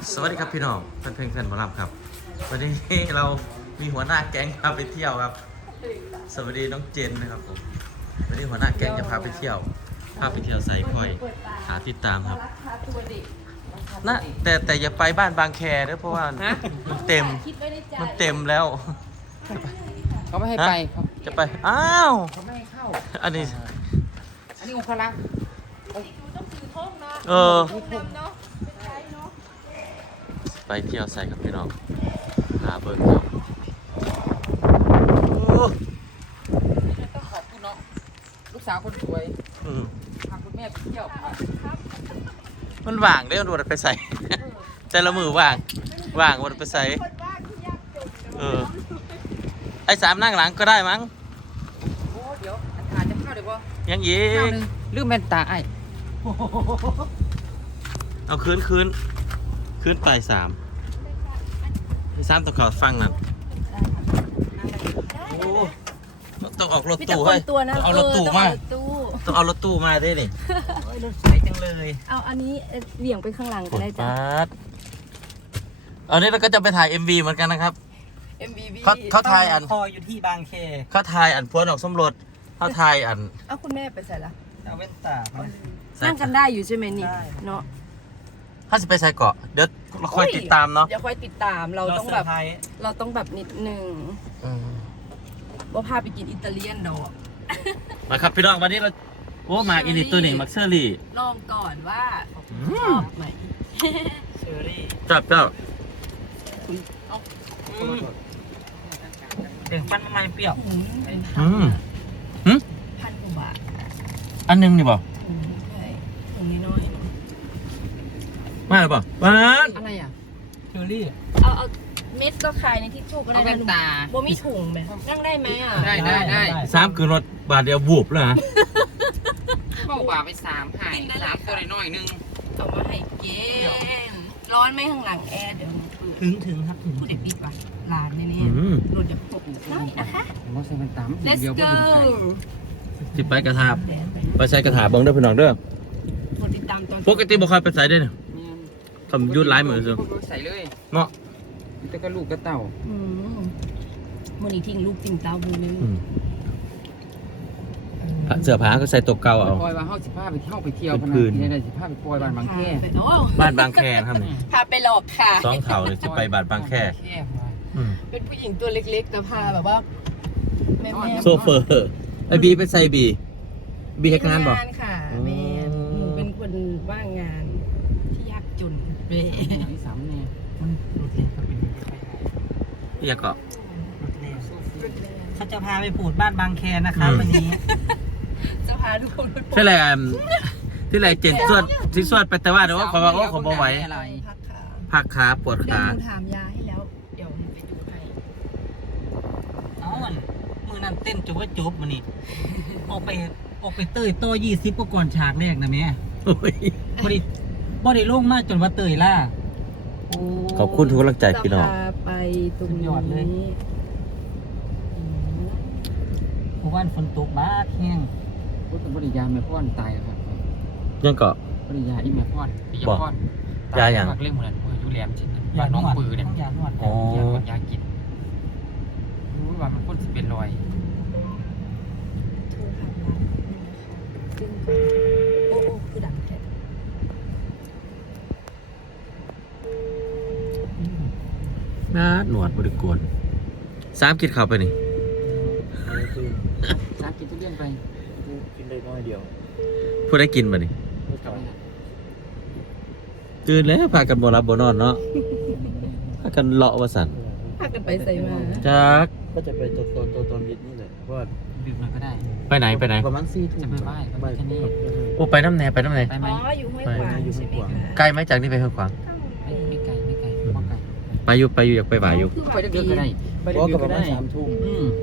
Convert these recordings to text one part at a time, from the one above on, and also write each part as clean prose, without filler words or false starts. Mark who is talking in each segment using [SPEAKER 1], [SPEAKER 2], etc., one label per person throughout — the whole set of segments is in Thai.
[SPEAKER 1] สวัสดีครับพี่น้องแฟนเพลงแฟนหมอลำครับวันนี้เรามีหัวหน้าแก๊งพาไปเที่ยวครับสวัสดีน้องเจนนะครับผมวันนี้หัวหน้าแก๊งจะพาไปเที่ยวไซพอยหาติดตามครับนะแต่อย่าไปบ้านบางแคนะเพราะว่ามันเต็มแล้ว
[SPEAKER 2] เขาไม่ให้ไป
[SPEAKER 1] จะไปอ้าว
[SPEAKER 2] เขาไม่ให้เข้า
[SPEAKER 1] อันนี้
[SPEAKER 2] องคลักษ์
[SPEAKER 1] ไปเที่ยวใส่กับพี่น้องหาเบิร์ครับ
[SPEAKER 2] ต้องขอบคุณเนาะลูกสาวคนสวยพาคุณแม่ไปเที่ยว
[SPEAKER 1] มันว่างเด้อวันไปใส่แต่ละมือว่างวันไปใส่ไอ้สามนั่งหลังก็ได้มั้ง
[SPEAKER 2] โอ้เดี๋ยวอาจจะเข้าเดี๋ยว
[SPEAKER 1] ยังยี
[SPEAKER 2] ลืมแว่นตาไอ้
[SPEAKER 1] เอาคืนไปสามต้องขอฟังนั่นต้องออกรถตู้ให้เอารถตู้มาต้องเอารถตู้มาได้ดิรถสวยจังเลย
[SPEAKER 3] เอาอันนี้เหวี่ยงไปข้างหลังก็ได้จ้ะ
[SPEAKER 1] อันนี้เราก็จะไปถ่าย MV เหมือนกันนะครับ
[SPEAKER 3] MVB
[SPEAKER 1] เขาถ่ายอัน
[SPEAKER 4] คออยู่ที่บางแค
[SPEAKER 1] เขาถ่ายอันพวนออกสมรสเขาถ่ายอัน
[SPEAKER 3] เอาคุณแม่ไปใส่ละ
[SPEAKER 4] เอาเว้นตา
[SPEAKER 3] นั่งกันได้อยู่ใช่ไหมนี่เนาะ
[SPEAKER 1] ถ้าจะไปใส่เกาะเดี๋ยวเราค่อยติดตามเนาะ
[SPEAKER 3] เดี๋ยวค่อยติดตามเราต้องแบบนิดนึงว่าพาไปกินอิตาเลียนดอก
[SPEAKER 1] มาครับพี่น้องวันนี้เรามาอินิตัวหนึ่งมักเชอรี่
[SPEAKER 3] ลองก่อนว่าชอบไหม
[SPEAKER 4] เชอรี่
[SPEAKER 1] จับเจ้า
[SPEAKER 4] เด็กฟันมันเปรี้ยว
[SPEAKER 3] 1,000 กว่าบาท
[SPEAKER 1] อันนึงนี่บ่
[SPEAKER 3] ใช่ถุงนี้น้อย
[SPEAKER 1] ไม่หรอป่ะบ้าน
[SPEAKER 2] อะไรอ่ะ
[SPEAKER 4] เชอรี่
[SPEAKER 3] เอาเม็ดก็ขายในทิชชู่ก็ได้
[SPEAKER 2] เอาแว่นตา
[SPEAKER 3] บ่มีถุงไหมนั่งได้ไหมอ่ะ
[SPEAKER 2] ได้
[SPEAKER 1] 3คือรถบาทเดียวบูบเลยฮะ
[SPEAKER 2] เข้าบ่าไป3หาย3ตัวน้อยนึง
[SPEAKER 3] เอามาให้เกนร้อนไหมข้างหลังแอร์เดี๋ยว
[SPEAKER 4] ถึงครับถึง
[SPEAKER 3] พูดเด็กปิดว่ะร้านนี่รถจะตกน้อยนะคะ
[SPEAKER 2] เราใส่แว่นตา
[SPEAKER 3] Let's go
[SPEAKER 1] จิบไปกระทาบไปใส่กระถาเบิ้งเด้อพี่น้องเด้อปกติบ่ค่อยไปใส่ได้เนี่ยทำยุดไล่เหมือนเดิม
[SPEAKER 2] ใส่เลย
[SPEAKER 1] เนาะ
[SPEAKER 2] แต่ก็ลูกก็เต่า
[SPEAKER 3] มื่อนี้ทิ้งลูกทิ้งเต้าบูนึง
[SPEAKER 1] เสื้อผ้าก็ใส่ตัวเก่าเอา
[SPEAKER 2] ปล่อยว่าเข้า15ไปเที่ยวพนันได้15ไปปล่อยบ้านบางแค
[SPEAKER 1] บ้านบางแคครับนี่
[SPEAKER 3] พาไปหลอกค่ะ
[SPEAKER 1] 2 เท่าเลยจะไปบ้านบางแค
[SPEAKER 3] เป็นผู้หญิงตัวเล็กๆแต่พาแบบว่าแม่
[SPEAKER 1] โซเฟอร์ไอบีไปใส่บีเฮ็ดงานบ่
[SPEAKER 3] ค่ะแม่หนูเป็นคนว่างงานที่ยากจน
[SPEAKER 2] เบ้ที่3เนี่ย
[SPEAKER 4] มันรถเล็กก็เป็น
[SPEAKER 1] อยากเกาะ
[SPEAKER 4] เขาจะพาไปปูดบ้านบางแคนะครับวันนี้
[SPEAKER 3] จะพาทุกคน
[SPEAKER 1] ใช่แหละที่ไรเจ็ดส่วนไปแต่ว่าเดี๋ยวขอว่าขอบ่ไหวพักขาปวดขา
[SPEAKER 3] ถามยาให้แล้วเดี๋ยวไปดูให้
[SPEAKER 4] มือนั่นเต้นจุ๊บว่าจุ๊บมันนี่ออกไปเตยโต20ก็ก่อนฉากแรกนะแม่บริโล่งมากจนว่าเตยล่า
[SPEAKER 1] ขอบคุณทุกกำลังใจพี่น้อง
[SPEAKER 3] ไปตรงนี้
[SPEAKER 4] เพราะว่าฝนตกบ้าแห้ง
[SPEAKER 2] บริยาแม่พ่อนตายครับ
[SPEAKER 1] ยังเกาะ
[SPEAKER 2] บริยาอีแม่พ่อนปียพ่อน
[SPEAKER 1] ยาอย่าง
[SPEAKER 2] เล่มเหมือนยูเรียมชิ้นบ้านน้องปือเนี่ย
[SPEAKER 4] ยานวด
[SPEAKER 2] ยากินรู้ว่ามันพ่นสิเป็นรอย
[SPEAKER 3] โอ้คือดังแค่
[SPEAKER 1] น่าหนวดบริกร3 กินข้าวไปนี่
[SPEAKER 2] 3 กินทุเรียนไป
[SPEAKER 4] กินได้น้อยเดียว
[SPEAKER 1] พูดได้กินมาดิตื่นแล้วพากันบ่รับบ่นอนเนาะพากันเลาะวสัน
[SPEAKER 3] พากันไปใส่มา
[SPEAKER 1] จัก
[SPEAKER 4] ก็จะไปตอนยึดนี่เลยเพราะว่า
[SPEAKER 2] ดึกมาก็ได้
[SPEAKER 1] ไปไหน
[SPEAKER 4] ประมาณ4 ทุ่ม
[SPEAKER 2] จะไปไหว้ที่นี่
[SPEAKER 1] โอ้ไปน้ำแน่ไปน้ำแน่
[SPEAKER 3] อ๋ออยู่ห้วยขวางใช่ไหมคะ
[SPEAKER 1] ไกลไหมจากนี่ไปห้วยขวาง
[SPEAKER 2] ไม่ไกล
[SPEAKER 1] ไปอยู่อยากไปบ่ายอยู่
[SPEAKER 2] ไปดึกก็ได้
[SPEAKER 4] ไปดึกก็ได้3 ทุ่ม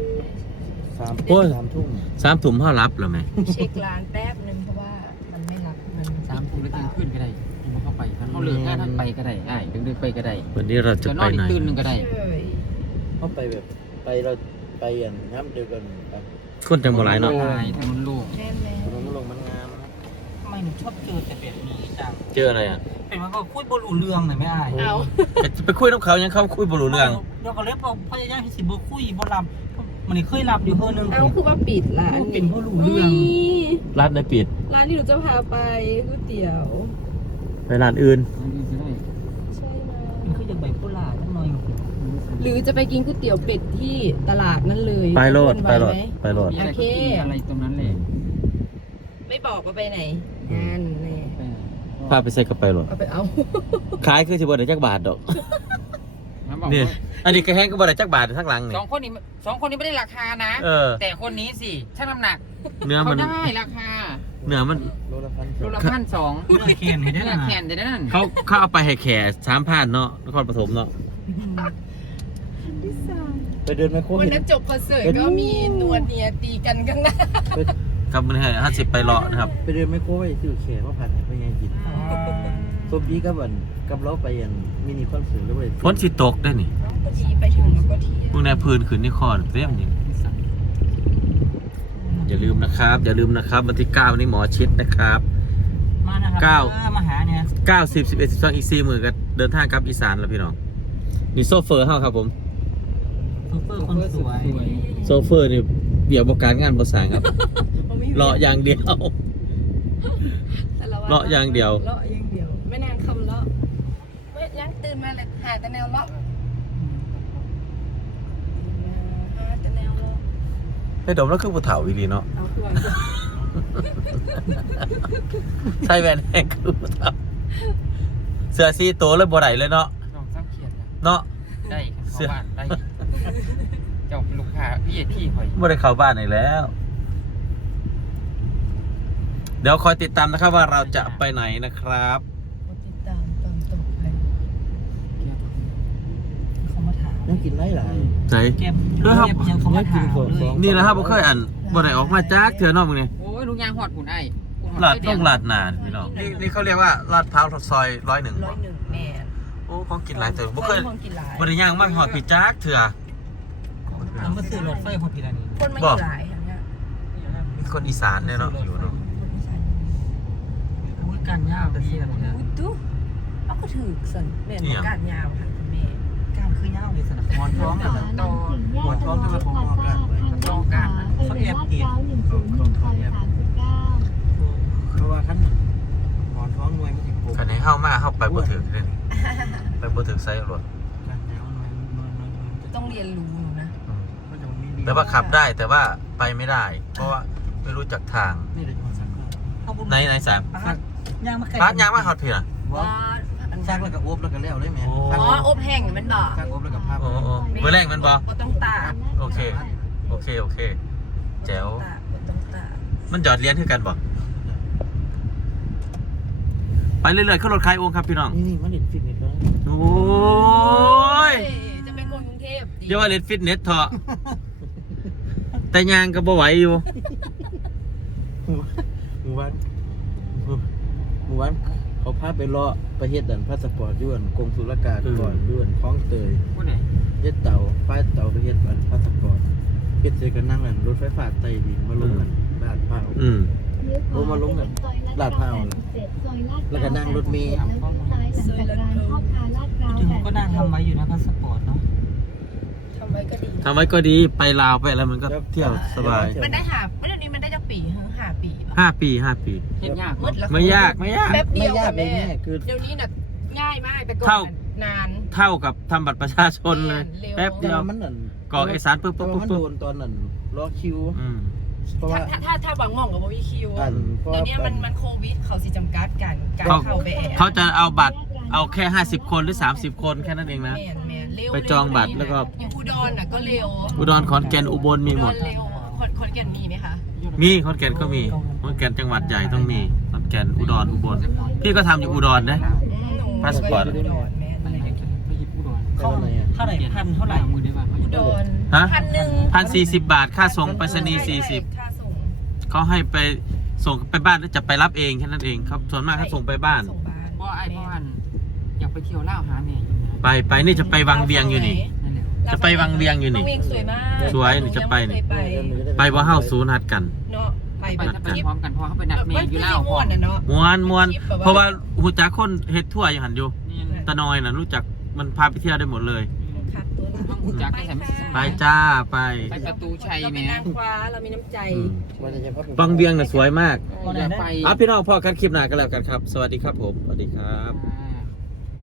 [SPEAKER 4] 3 ทุ่ม
[SPEAKER 1] 3 ทุ่มเขารับหรือไม่
[SPEAKER 3] เช็คร้านแป๊บนึงเพราะว่ามันไม่รับมัน
[SPEAKER 2] 3 ทุ่มแล้วตื่นขึ้นก็ได้มันเข้าไปเขาเลิกงานท่านไปก็ได้ดึกไปก็ได้
[SPEAKER 1] วันนี้เราจะไปไหน
[SPEAKER 2] ตื่นนึงก็ได้
[SPEAKER 4] เขาไปแบบเราไปอย่างน้ำเดียวกัน
[SPEAKER 1] คนจังบ่หลายเนาะ
[SPEAKER 2] ถนนลูก
[SPEAKER 4] ถนนลงมันงามนะ
[SPEAKER 3] ทำไม
[SPEAKER 4] หนูชอบเจอแต่แบบนี้จัง
[SPEAKER 1] เจออะไรอ่ะ
[SPEAKER 4] เป็นว่าเขาคุยบรู้เรื่องหน่อยไม่ได้
[SPEAKER 3] เอา
[SPEAKER 1] จะไปคุยกับเขายังเขาคุยบ่รู้เรื่อง
[SPEAKER 4] เดี๋ยวก็เลยบอกพยายามที่สิบ่คุยบ่รับมันนี่เคยรับอยู่เพิ่นนึง
[SPEAKER 3] เอาคือว่าปิดร้าน
[SPEAKER 4] เป็นบ่รู้เรื่อง
[SPEAKER 1] ร้านได้ปิด
[SPEAKER 3] ร้านที่หนูจะพาไปก๋วยเตี๋ยว
[SPEAKER 1] ไปร้านอื่น
[SPEAKER 3] ใช่ไหม
[SPEAKER 4] มันคือจะใบโพล่าจังหน่อย
[SPEAKER 3] หรือจะไปกินก๋วยเตี๋ยวเป็ดที่ตลาดนั่นเลย
[SPEAKER 1] ไปโลด
[SPEAKER 3] คุณ
[SPEAKER 1] ไป
[SPEAKER 3] ไหว
[SPEAKER 1] โลด
[SPEAKER 3] ไหม
[SPEAKER 1] ไปโลด
[SPEAKER 3] โอเค
[SPEAKER 2] อะไรตรงนั้นเลย
[SPEAKER 3] ไม่บอกว่าไปไหนงานแน่
[SPEAKER 1] พาไปใส่กระไปโลด
[SPEAKER 3] เอาไปเอา
[SPEAKER 1] ขายคือสิบ่ได้จักบาทดอก
[SPEAKER 2] มันบอก
[SPEAKER 1] นี่
[SPEAKER 2] ว่า
[SPEAKER 1] อันนี้ก็แห้งก็บ่ได้จักบาททั้งหลังนี่
[SPEAKER 2] สองคนนี้ไม่ได้ราคานะ
[SPEAKER 1] เออ
[SPEAKER 2] แต่คนนี้สิชั่งน้ำหนัก
[SPEAKER 1] เนื้อ
[SPEAKER 2] เขา
[SPEAKER 1] มัน
[SPEAKER 2] ได้ราคา
[SPEAKER 1] เนื้อมัน
[SPEAKER 2] โลละ1,200
[SPEAKER 4] เนื้อเค็มเห็นได้
[SPEAKER 2] เนื้อ
[SPEAKER 4] นะ
[SPEAKER 2] แขนเดี๋ยวนั่น
[SPEAKER 1] เขาเอาไปให้แขก3,000เนาะนครปฐมเนาะ
[SPEAKER 5] ไปเดินไมโคร
[SPEAKER 3] วัน
[SPEAKER 5] เห็น
[SPEAKER 3] นั้นจบคอนเสิร์ตก็มีนวลเนียตีกันข้างหน้า
[SPEAKER 1] ครับมันให้50ไปเลาะนะครับ
[SPEAKER 5] ไปเดินไมโครไปซื้อแขกมาผัดให้ไปไงกินซบบี้กับอันกับเราไปอันมินิคอนเสิร์ตแล้วไป
[SPEAKER 1] ฝนสิตกได้นี่
[SPEAKER 3] ก็ทีไปถึงแล้วก็ที
[SPEAKER 1] พวกนายพื้นขึ้นนี่คอนเต็มจริงอย่าลืมนะครับวันที่9วันนี้หมอชิดนะครับ
[SPEAKER 4] มานะครั
[SPEAKER 1] เก้า
[SPEAKER 4] มาหาเนี่ย
[SPEAKER 1] 9 10 11 12อีก4มื้อก็เดินทางกลับอีสานแล้วพี่น้องนี่โซเฟอร์เฮาครับผม
[SPEAKER 4] ซูเปอร์คนสวย
[SPEAKER 1] โซเฟอร์นี่เบี่ยวบ่การงานบ่สร้างครับเลาะอย่างเดียว เลาะอย่างเดียว
[SPEAKER 3] เลาะอย่างเดียว ไม่นานคำเลาะไม่ยังตื่นมาเลยหาแต่แนวเลาะหาแต่แนวเลาะ
[SPEAKER 1] ให้ดมแล้วคือผู้เฒ่าอีหลีเนาะ
[SPEAKER 3] เอาคือวางตัว
[SPEAKER 1] ใส่แว่นแห้งคือผู้เฒ่าเสื้อสีโตเลยบ่ได้เลยเนาะ
[SPEAKER 2] ลองสังเกตนะ
[SPEAKER 1] เนาะ
[SPEAKER 2] ได้เข้าบ้านได้เจ้าลูกค้าพี่หอย
[SPEAKER 1] ไม่ได้เข้าบ้านอีกแล้ว เดี๋ยวคอยติดตามนะครับว่าเราจะไปไหนนะครับ
[SPEAKER 3] ติดตามตอนต่อไป
[SPEAKER 4] เขามาถาม
[SPEAKER 5] นั่งกินไรหลาย
[SPEAKER 1] ไหน
[SPEAKER 4] เก็บยังเขามาถามเลย
[SPEAKER 1] นี่นะครับผมเคยอ่านบ่ได้ออกมาจากเถื่อนอกมึงนี่
[SPEAKER 2] โอ้ยลูกยางหอดปุ่นไอ้
[SPEAKER 1] ลาดต้องลาดนานพี่น้องนี่เขาเรียกว่าลาดพร้าวซอย101
[SPEAKER 3] 101แม่
[SPEAKER 1] โอ้ของกินหลายแต่บ่เคย
[SPEAKER 3] คนกินหลาย
[SPEAKER 1] บ่ได้ย่างมาหอดผิดจากเถื่อ
[SPEAKER 4] แล้วมาซื้อรถไฟพอดีแล้วนี่
[SPEAKER 3] คนมาอยู่หลายค่ะเนี่ย
[SPEAKER 1] มีคนอีสานเนี่ยเนาะอยู่เนาะ
[SPEAKER 4] อุ้ยกันยาวแต่เสียเลยนะ
[SPEAKER 3] อุ๊ยตุ๊เอาก็ถือสันแม่นบอกการยาวค่ะคุณแม่
[SPEAKER 4] การคือยาวเลยสนับมอนท้องอะ
[SPEAKER 2] ต่อ
[SPEAKER 5] ปวดท้องที่ว่าผมออกกันไป
[SPEAKER 2] ต้องการ
[SPEAKER 4] เขาแอบเก็บ
[SPEAKER 5] เพราะว่าขั้นหมอนท้องหน่วยมันติดผม
[SPEAKER 1] คันให้เฮามาเฮาไปบ่ถึงเลยนี่ไปบ่ถึงไซส์รถ
[SPEAKER 5] กันแล้วหน่วยมัน
[SPEAKER 3] ต้องเรียนรู้หนูนะ
[SPEAKER 5] มันจะมี
[SPEAKER 1] แต่ว่าขับได้แต่ว่าไปไม่ได้ เพราะว่าไม่รู้จักทาง
[SPEAKER 5] นี่เลยมาสักก็
[SPEAKER 1] ไหนสาม
[SPEAKER 4] ย่างมาไข่
[SPEAKER 1] ปาดยางมาฮอดพี่น่ะ
[SPEAKER 3] ว่า
[SPEAKER 5] ซักแล้วก็อบแล้วก็แล้วได้ไหม
[SPEAKER 3] อ๋ออบแห้งมันบอก
[SPEAKER 5] ซักอบแล้วก็ภาพ
[SPEAKER 1] โอ้โอ้เบอร์แรกมันบ่
[SPEAKER 3] ก็ต้องตาก
[SPEAKER 1] โอเคแจ๋ว
[SPEAKER 3] ต้องตาก
[SPEAKER 1] มันจอดเลี้ยนคือกันบ่ไปเรื่อยๆขึ้นรถใครโองครับพี่น้อง
[SPEAKER 5] นี่มันเด็ดฟิตเนสแล้ว
[SPEAKER 1] โอ้ย
[SPEAKER 3] จะเป็นคนกรุงเทพ
[SPEAKER 1] เดี๋ยวว่าเล่นฟิตเนสเถอะแต่ยางก็บ่ไหวอยู่
[SPEAKER 5] หมู่บ้านเขาพาไปเลาะประเทศดันพาสปอร์ตย้วนกรมศุลกากรก่อนย้วนคล้องเตย
[SPEAKER 2] ผู้ไหน
[SPEAKER 5] เย็ดเต่าป้ายเต่าประเทศดันพาสปอร์ตเก็ดเจอกันนั่งกันรถไฟฟ้าใต้ดินมาลงกันลาดพร้าว
[SPEAKER 6] โอ้มาลงกันลาดพร้าวแล้วก็นั่งรถเมล์
[SPEAKER 4] ถึงก็น่าทำไว้อยู่นะพาสปอร์ตเนาะ
[SPEAKER 3] ทำไว้ก็ดี
[SPEAKER 1] ทำไว้ก็ดีไปลาวไปอะไรมันก็เที่ยวสบาย
[SPEAKER 3] มันได้ไม่เดี๋ยวนี้มันได้จะปีหาปี
[SPEAKER 1] 5 ปี 5 ปี
[SPEAKER 2] เห็นยาก
[SPEAKER 3] มืดแล้ว
[SPEAKER 1] ไม่ยาก
[SPEAKER 3] แป๊บเดี
[SPEAKER 5] ไม่
[SPEAKER 3] ยวย
[SPEAKER 5] าก
[SPEAKER 3] ค่ะ
[SPEAKER 5] เลย
[SPEAKER 3] แม่
[SPEAKER 5] แม่คือ
[SPEAKER 3] เดี๋ยวนี้น่ะง่ายมากแต่ก่อนนาน
[SPEAKER 1] เท่ากับทำบัตรประชาชนเลย แป๊บเดียว
[SPEAKER 5] มันนั่น
[SPEAKER 1] กรอกเอกสารปุ๊บ
[SPEAKER 5] แต่
[SPEAKER 1] ปุ๊บ
[SPEAKER 5] ว่า
[SPEAKER 1] ปุ๊บ
[SPEAKER 5] มัน
[SPEAKER 1] ปุ๊บ
[SPEAKER 5] โดนตอนนั้นรอคิว
[SPEAKER 1] อืม
[SPEAKER 5] เพราะว่า
[SPEAKER 3] ถ้าบางหม่องกับวิคิว
[SPEAKER 5] เพราะ
[SPEAKER 3] เดี๋ยว
[SPEAKER 5] ว่า
[SPEAKER 3] นี้มันโควิดเขาสิจำกัดการเข้าไปแอบ
[SPEAKER 1] เขาจะเอาบัตรเอาแค่50 คนหรือ30 คนแค่นั้นเองนะ
[SPEAKER 3] แม่เร็ว
[SPEAKER 1] ไปจองบัตรแล้วก็
[SPEAKER 3] อยู่อุดรน่ะก็เร็ว
[SPEAKER 1] อุดรขอนแก่นอุบลมีหมด
[SPEAKER 3] เร็วขอนแก่นมีไหมคะ
[SPEAKER 1] มีขอนแก่นก็มีขอนแก่นจังหวัดใหญ่ต้องมีขอนแก่นอุดรอุบลพี่ก็ทำอยู่อุดรนะ พาสปอร์ต
[SPEAKER 3] อุดรแม่
[SPEAKER 2] อะไรกันไปหยิบผู้ดอน
[SPEAKER 5] แต่ว่าไหนอ่ะ
[SPEAKER 4] เท่าไหร่พันเท่าไหร่
[SPEAKER 2] มือได้บ้าง
[SPEAKER 3] อุดร
[SPEAKER 1] ฮะ
[SPEAKER 3] 1,000
[SPEAKER 1] 1,040 บาทค่าส่งไปรษณีย์
[SPEAKER 3] ค่าส่ง
[SPEAKER 1] 40เขาให้ไปส่งไปบ้านหรือจะไปรับเองแค่นั้นเองครับส่วนมากเขาส่งไปบ้าน
[SPEAKER 3] ส่งบ้าน
[SPEAKER 2] เพราะไอ้พ่ออันอยากไปเที่ยวเล่าหาแม่อยู่นะ
[SPEAKER 1] ไปนี่จะไปวังเวียงอยู่นี่
[SPEAKER 2] นั่นแหละ
[SPEAKER 1] จะไปวังเวียงอยู่นี่
[SPEAKER 3] วังเวียงสวยมาก
[SPEAKER 1] สวยนี่จะไปนี่
[SPEAKER 3] ยังม่เคยไป
[SPEAKER 1] ไปว่าเฮ้าศูนย์หัดกัน
[SPEAKER 3] เนาะไป
[SPEAKER 2] ไปถ้าไปพร้อมกันเพราะเขาไปนัดแม่อยู่แล้ว
[SPEAKER 3] ม่วนน่ะเนาะ
[SPEAKER 1] มวนเพราะว่าหูจักคนเฮ็ดทั่วอยู่หันอยู่
[SPEAKER 2] นี่
[SPEAKER 1] ตะนอยน่ะรู้จักมันพาไปเที่ยวได้หมดเลย
[SPEAKER 3] คักตัวละ
[SPEAKER 2] ห้องหูจักได้ใส่ไม่ใช่
[SPEAKER 1] ไปจ้าไป
[SPEAKER 2] ไปประตูชัย
[SPEAKER 3] เราเป็น
[SPEAKER 2] แม่
[SPEAKER 3] นางฟ้าเรามีน้ำใจ
[SPEAKER 5] วันนี้พระ
[SPEAKER 1] บางเวียงน่ะสวยมาก
[SPEAKER 2] อย่าไป
[SPEAKER 1] พี่น้องพ่อกันคลิปหน้ากันแล้วกันครับ สวัสดีครับผมสวัสดีครับ